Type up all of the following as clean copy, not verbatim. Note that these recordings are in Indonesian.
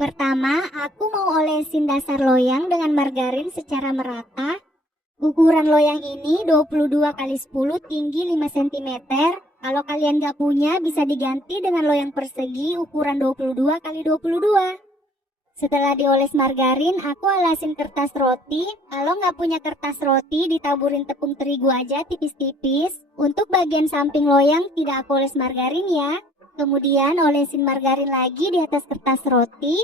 Pertama, aku mau olesin dasar loyang dengan margarin secara merata. Ukuran loyang ini 22 kali 10 tinggi 5 cm. Kalau kalian gak punya bisa diganti dengan loyang persegi ukuran 22 kali 22. Setelah dioles margarin, aku alasin kertas roti. Kalau nggak punya kertas roti, ditaburin tepung terigu aja tipis-tipis. Untuk bagian samping loyang tidak aku oles margarin ya. Kemudian olesin margarin lagi di atas kertas roti.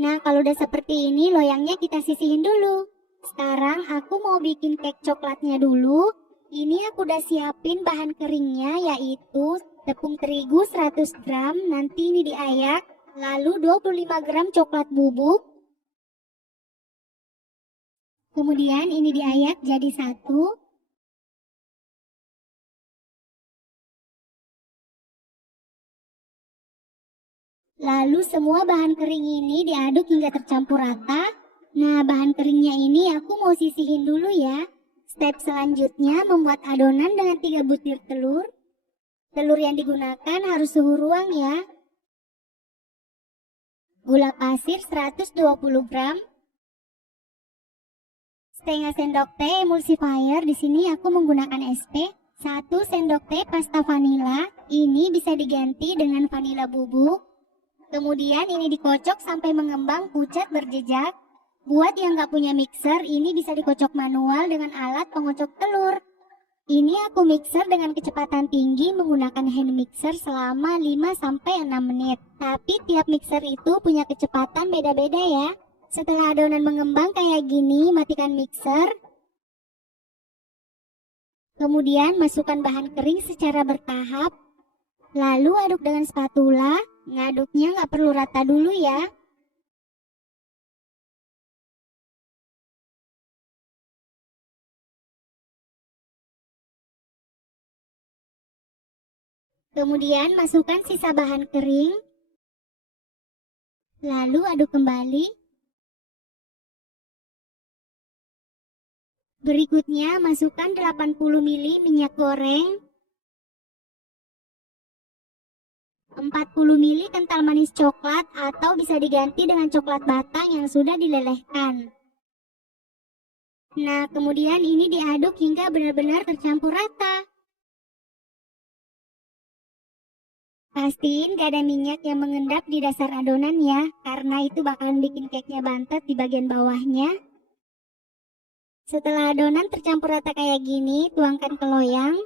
Nah, kalau udah seperti ini, loyangnya kita sisihin dulu. Sekarang aku mau bikin cake coklatnya dulu. Ini aku udah siapin bahan keringnya, yaitu tepung terigu 100 gram, nanti ini diayak. Lalu 25 gram coklat bubuk. Kemudian ini diayak jadi satu. Lalu semua bahan kering ini diaduk hingga tercampur rata. Nah, bahan keringnya ini aku mau sisihin dulu ya. Step selanjutnya membuat adonan dengan 3 butir telur. Telur yang digunakan harus suhu ruang ya. Gula pasir 120 gram. Setengah sendok teh emulsifier, di sini aku menggunakan SP. 1 sendok teh pasta vanila, ini bisa diganti dengan vanila bubuk. Kemudian ini dikocok sampai mengembang pucat berjejak. Buat yang nggak punya mixer, ini bisa dikocok manual dengan alat pengocok telur. Ini aku mixer dengan kecepatan tinggi menggunakan hand mixer selama 5-6 menit. Tapi tiap mixer itu punya kecepatan beda-beda ya. Setelah adonan mengembang kayak gini, matikan mixer. Kemudian masukkan bahan kering secara bertahap. Lalu aduk dengan spatula. Ngaduknya nggak perlu rata dulu ya. Kemudian masukkan sisa bahan kering. Lalu aduk kembali. Berikutnya masukkan 80 ml minyak goreng. 40 ml kental manis coklat atau bisa diganti dengan coklat batang yang sudah dilelehkan. Nah, kemudian ini diaduk hingga benar-benar tercampur rata. Pastiin gak ada minyak yang mengendap di dasar adonan ya, karena itu bakalan bikin cake-nya bantet di bagian bawahnya. Setelah adonan tercampur rata kayak gini, tuangkan ke loyang.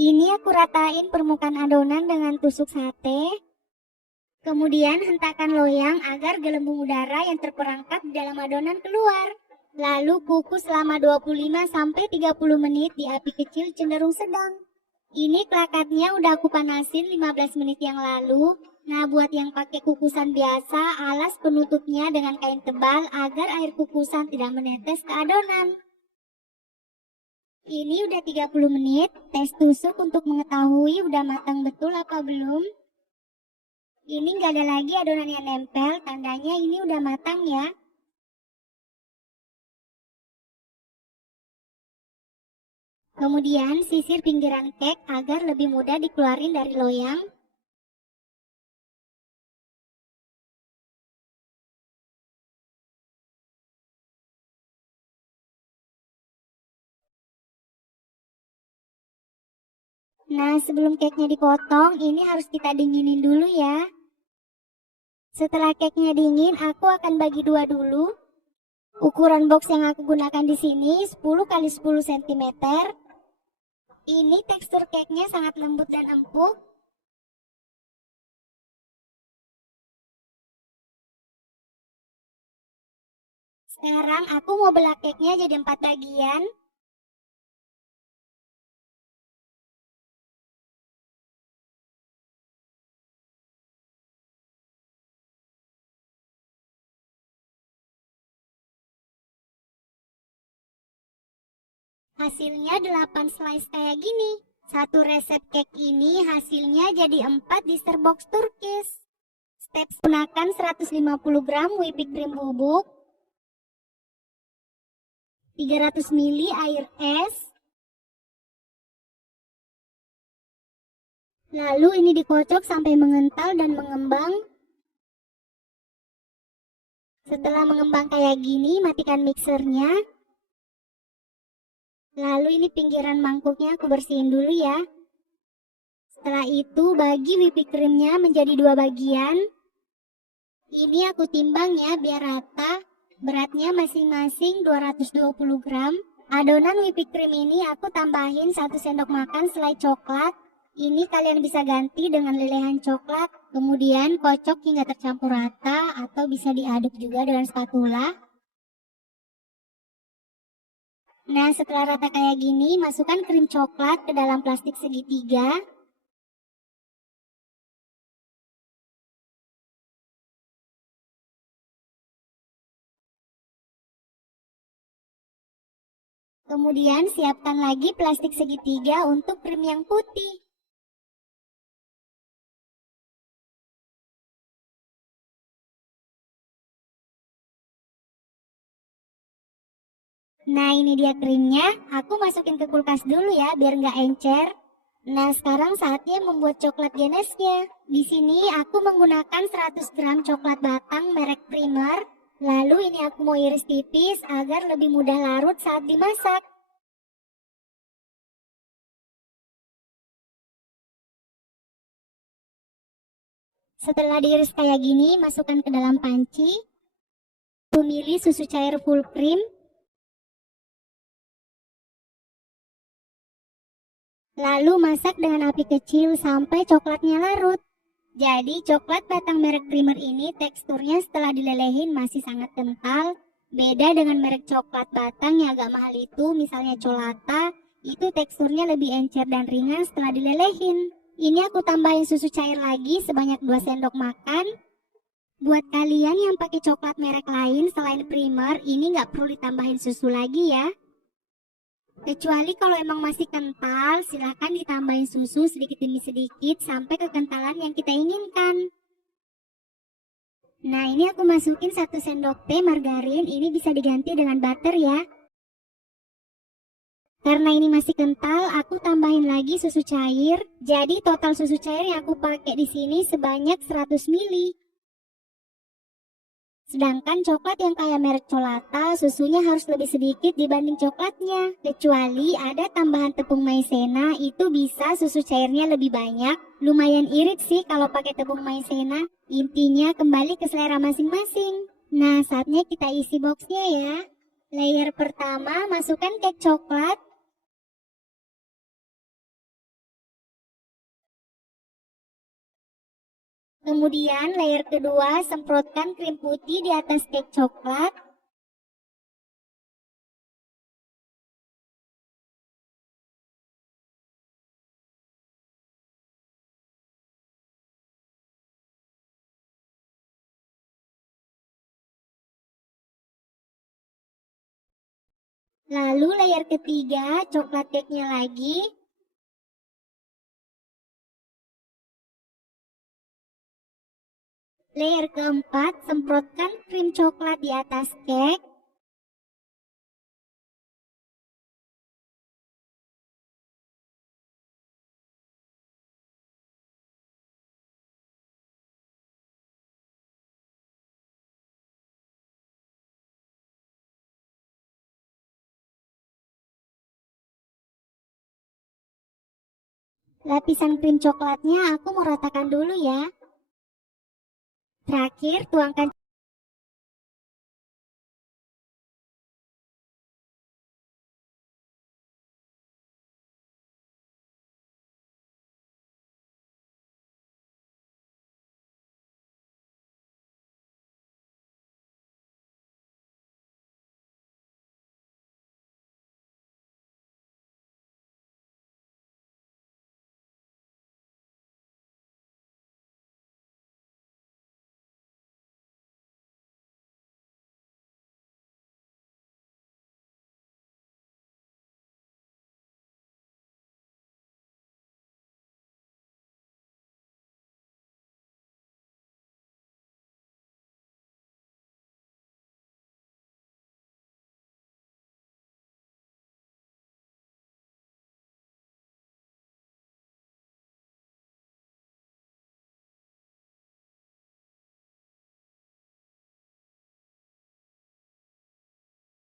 Ini aku ratain permukaan adonan dengan tusuk sate. Kemudian hentakan loyang agar gelembung udara yang terperangkap di dalam adonan keluar. Lalu kukus selama 25-30 menit di api kecil cenderung sedang. Ini klakatnya udah aku panasin 15 menit yang lalu. Nah, buat yang pakai kukusan biasa, alas penutupnya dengan kain tebal agar air kukusan tidak menetes ke adonan. Ini udah 30 menit, tes tusuk untuk mengetahui udah matang betul apa belum. Ini nggak ada lagi adonan yang nempel, tandanya ini udah matang ya. Kemudian sisir pinggiran cake agar lebih mudah dikeluarin dari loyang. Nah, sebelum cake-nya dipotong, ini harus kita dinginin dulu ya. Setelah cake-nya dingin, aku akan bagi dua dulu. Ukuran box yang aku gunakan di sini 10 kali 10 cm. Ini tekstur cake-nya sangat lembut dan empuk. Sekarang aku mau belah cake-nya jadi 4 bagian. Hasilnya 8 slice kayak gini. Satu resep cake ini hasilnya jadi 4 Easter box Turkish. Step gunakan 150 gram whipping cream bubuk, 300 ml air es. Lalu ini dikocok sampai mengental dan mengembang. Setelah mengembang kayak gini, matikan mixernya. Lalu ini pinggiran mangkuknya aku bersihin dulu ya. Setelah itu bagi whipping creamnya menjadi 2 bagian. Ini aku timbang ya biar rata. Beratnya masing-masing 220 gram. Adonan whipping cream ini aku tambahin 1 sendok makan selai coklat. Ini kalian bisa ganti dengan lelehan coklat. Kemudian kocok hingga tercampur rata atau bisa diaduk juga dengan spatula. Nah, setelah rata kayak gini, masukkan krim coklat ke dalam plastik segitiga. Kemudian siapkan lagi plastik segitiga untuk krim yang putih. Nah, ini dia krimnya. Aku masukin ke kulkas dulu ya biar nggak encer. Nah, sekarang saatnya membuat coklat ganesnya. Di sini aku menggunakan 100 gram coklat batang merek Primer. Lalu ini aku mau iris tipis agar lebih mudah larut saat dimasak. Setelah diiris kayak gini, masukkan ke dalam panci. 1 ml susu cair full cream. Lalu masak dengan api kecil sampai coklatnya larut. Jadi coklat batang merek Primer ini teksturnya setelah dilelehin masih sangat kental. Beda dengan merek coklat batang yang agak mahal itu, misalnya Colata, itu teksturnya lebih encer dan ringan setelah dilelehin. Ini aku tambahin susu cair lagi sebanyak 2 sendok makan. Buat kalian yang pakai coklat merek lain selain Primer, ini nggak perlu ditambahin susu lagi ya. Kecuali kalau emang masih kental, silahkan ditambahin susu sedikit demi sedikit sampai kekentalan yang kita inginkan. Nah, ini aku masukin 1 sendok teh margarin, ini bisa diganti dengan butter ya. Karena ini masih kental, aku tambahin lagi susu cair. Jadi total susu cair yang aku pakai di sini sebanyak 100 ml. Sedangkan coklat yang kayak merek Colata, susunya harus lebih sedikit dibanding coklatnya. Kecuali ada tambahan tepung maizena, itu bisa susu cairnya lebih banyak. Lumayan irit sih kalau pakai tepung maizena. Intinya kembali ke selera masing-masing. Nah, saatnya kita isi boxnya ya. Layer pertama, masukkan cake coklat. Kemudian layer kedua, semprotkan krim putih di atas cake coklat. Lalu layer ketiga, coklat cake-nya lagi. Layer keempat, semprotkan krim coklat di atas cake. Lapisan krim coklatnya aku mau ratakan dulu ya. Terakhir, tuangkan